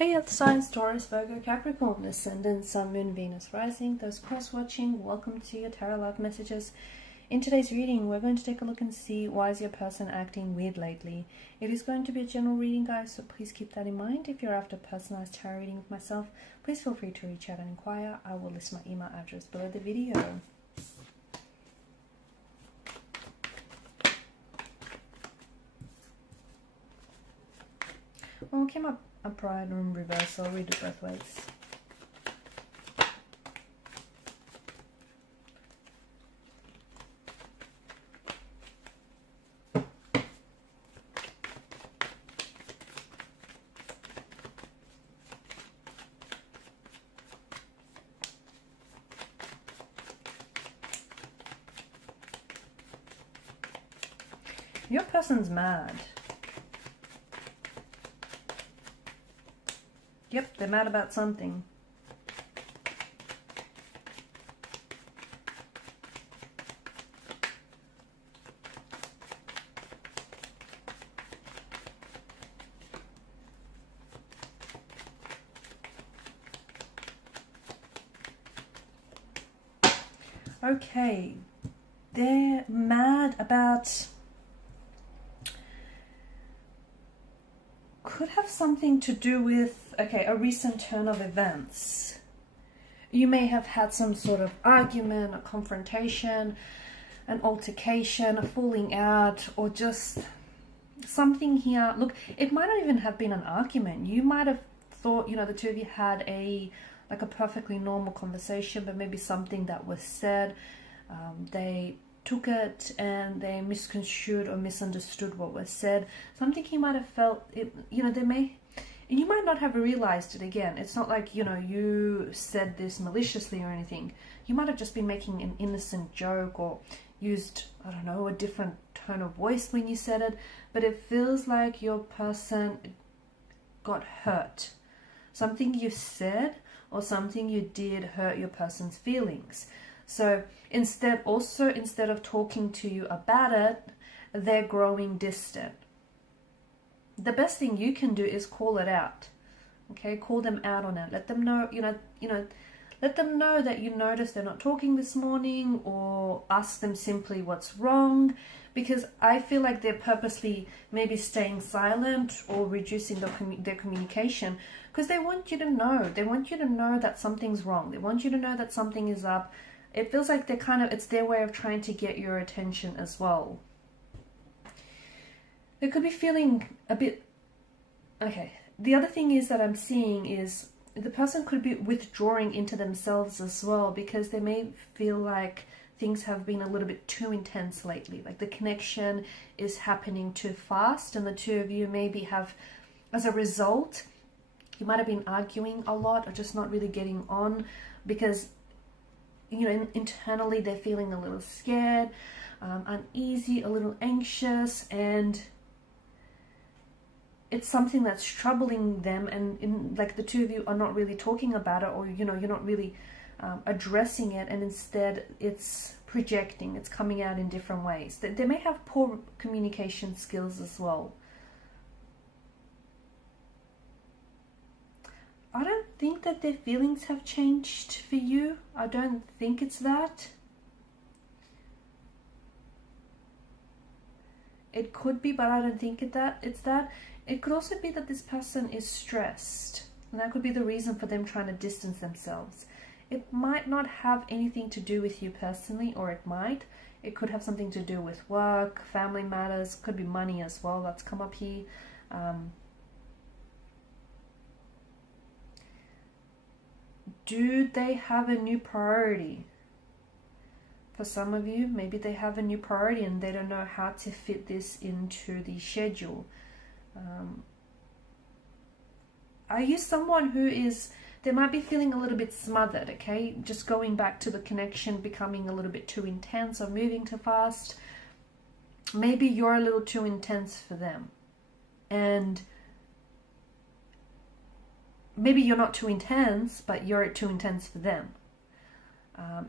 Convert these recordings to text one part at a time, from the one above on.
Hey Earth signs, Taurus, Virgo, Capricorn, Ascendant, Sun, Moon, Venus, Rising. Those cross-watching, welcome to your Tarot Love Messages. In today's reading, we're going to take a look and see why is your person acting weird lately. It is going to be a general reading, guys, so please keep that in mind. If you're after a personalized tarot reading with myself, please feel free to reach out and inquire. I will list my email address below the video. Well, we came up upright and in reverse, so I'll read it both ways. Your person's mad. Yep, they're mad about something. Okay, they're mad about... could have something to do with, okay, a recent turn of events. You may have had some sort of argument, a confrontation, an altercation, a falling out, or just something here. Look, it might not even have been an argument. You might have thought, you know, the two of you had a perfectly normal conversation, but maybe something that was said, they took it and they misconstrued or misunderstood what was said. Something he might have felt, it, you know, you might not have realized it. Again, it's not like, you know, you said this maliciously or anything. You might have just been making an innocent joke or used, I don't know, a different tone of voice when you said it, but it feels like your person got hurt. Something you said or something you did hurt your person's feelings. So instead of talking to you about it, they're growing distant. The best thing you can do is call it out. Okay, call them out on it. Let them know, let them know that you noticed they're not talking this morning, or ask them simply what's wrong, because I feel like they're purposely maybe staying silent or reducing their communication because they want you to know. They want you to know that something's wrong. They want you to know that something is up. It feels like it's their way of trying to get your attention as well. They could be feeling a bit... Okay, the other thing is that I'm seeing is the person could be withdrawing into themselves as well, because they may feel like things have been a little bit too intense lately. Like the connection is happening too fast, and the two of you maybe have, as a result, you might have been arguing a lot or just not really getting on because, you know, internally they're feeling a little scared, uneasy, a little anxious, and it's something that's troubling them, and like the two of you are not really talking about it, or, you know, you're not really addressing it, and instead it's projecting, it's coming out in different ways. They may have poor communication skills as well. I don't think that their feelings have changed for you. I don't think it's that. It could be, but I don't think it's that. It could also be that this person is stressed, and that could be the reason for them trying to distance themselves. It might not have anything to do with you personally, or it might. It could have something to do with work, family matters, could be money as well. That's come up here. Do they have a new priority? For some of you, maybe they have a new priority and they don't know how to fit this into the schedule. Are you someone who is, they might be feeling a little bit smothered, okay? Just going back to the connection becoming a little bit too intense or moving too fast. Maybe you're a little too intense for them. And maybe you're not too intense, but you're too intense for them.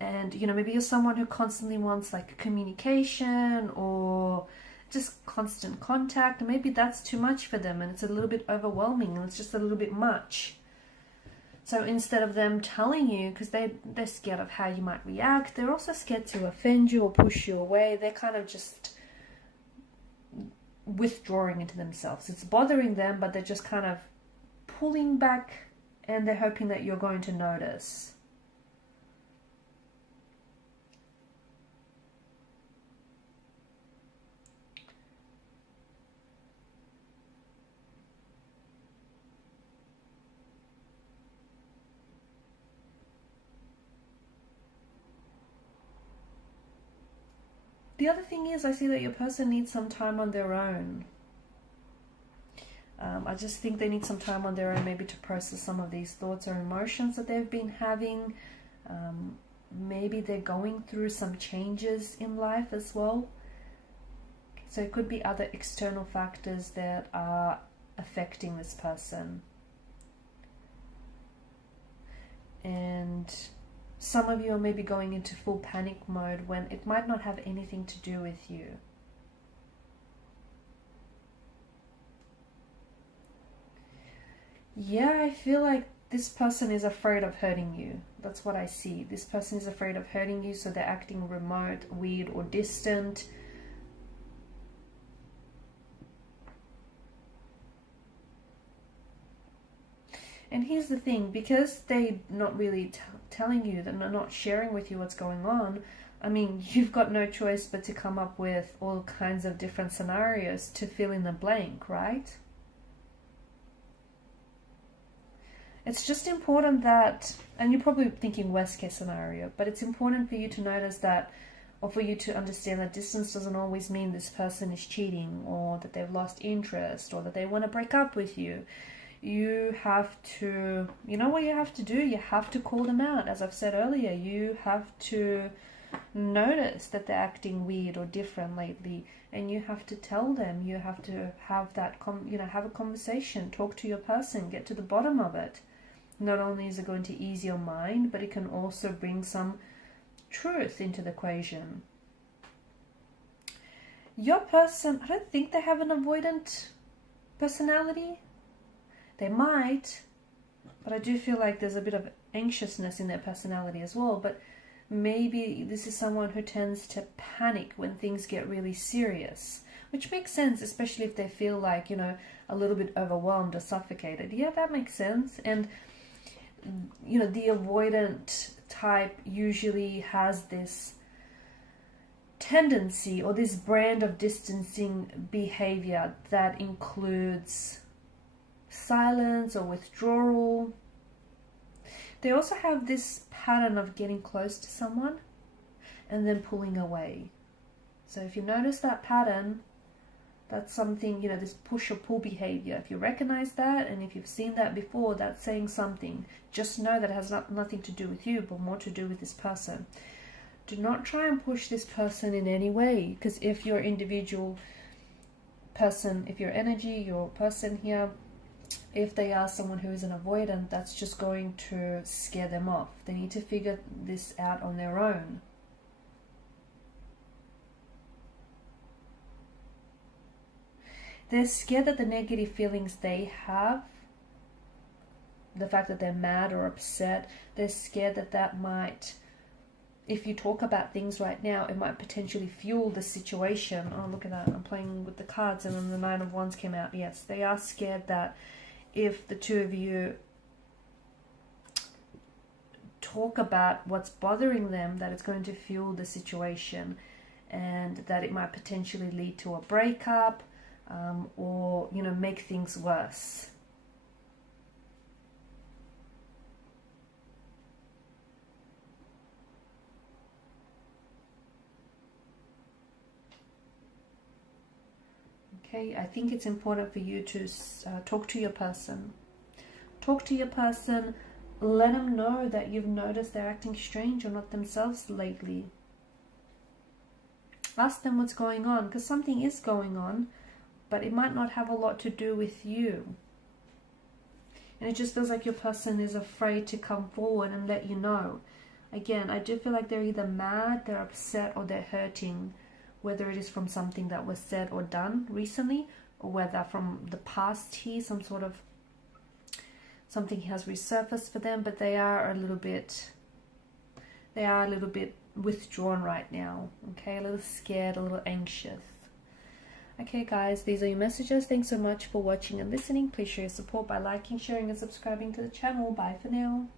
And, you know, maybe you're someone who constantly wants like communication, or just constant contact. Maybe that's too much for them and it's a little bit overwhelming and it's just a little bit much. So instead of them telling you, because they're scared of how you might react, they're also scared to offend you or push you away. They're kind of just withdrawing into themselves. It's bothering them, but they're just kind of pulling back and they're hoping that you're going to notice. The other thing is, I see that your person needs some time on their own. I just think they need some time on their own, maybe to process some of these thoughts or emotions that they've been having. Maybe they're going through some changes in life as well. So it could be other external factors that are affecting this person. And some of you are maybe going into full panic mode when it might not have anything to do with you. Yeah, I feel like this person is afraid of hurting you. That's what I see. This person is afraid of hurting you, so they're acting remote, weird, or distant. And here's the thing, because they're not really telling you, that they're not sharing with you what's going on, I mean, you've got no choice but to come up with all kinds of different scenarios to fill in the blank, right? It's just important that, and you're probably thinking worst case scenario, but it's important for you to notice that, or for you to understand that distance doesn't always mean this person is cheating, or that they've lost interest, or that they want to break up with you. You have to, you know what you have to do? You have to call them out. As I've said earlier, you have to notice that they're acting weird or different lately, and you have to tell them. You have to have that, have a conversation, talk to your person, get to the bottom of it. Not only is it going to ease your mind, but it can also bring some truth into the equation. Your person, I don't think they have an avoidant personality. They might, but I do feel like there's a bit of anxiousness in their personality as well. But maybe this is someone who tends to panic when things get really serious, which makes sense, especially if they feel like, a little bit overwhelmed or suffocated. Yeah, that makes sense. And, the avoidant type usually has this tendency or this brand of distancing behavior that includes silence or withdrawal. They also have this pattern of getting close to someone and then pulling away. So if you notice that pattern, that's something, this push or pull behavior. If you recognize that, and if you've seen that before, that's saying something. Just know that it has nothing to do with you, but more to do with this person. Do not try and push this person in any way, because if your individual person, if your energy, your person here, if they are someone who is an avoidant, that's just going to scare them off. They need to figure this out on their own. They're scared that the negative feelings they have, the fact that they're mad or upset, they're scared that that might, if you talk about things right now, it might potentially fuel the situation. Oh, look at that. I'm playing with the cards and then the Nine of Wands came out. Yes, they are scared that if the two of you talk about what's bothering them, that it's going to fuel the situation and that it might potentially lead to a breakup, or, make things worse. Okay, I think it's important for you to talk to your person. Talk to your person, let them know that you've noticed they're acting strange or not themselves lately. Ask them what's going on, because something is going on, but it might not have a lot to do with you. And it just feels like your person is afraid to come forward and let you know. Again, I do feel like they're either mad, they're upset, or they're hurting, whether it is from something that was said or done recently, or whether from the past here, something has resurfaced for them, but they are a little bit withdrawn right now, okay, a little scared, a little anxious. Okay guys, these are your messages. Thanks so much for watching and listening. Please show your support by liking, sharing and subscribing to the channel. Bye for now.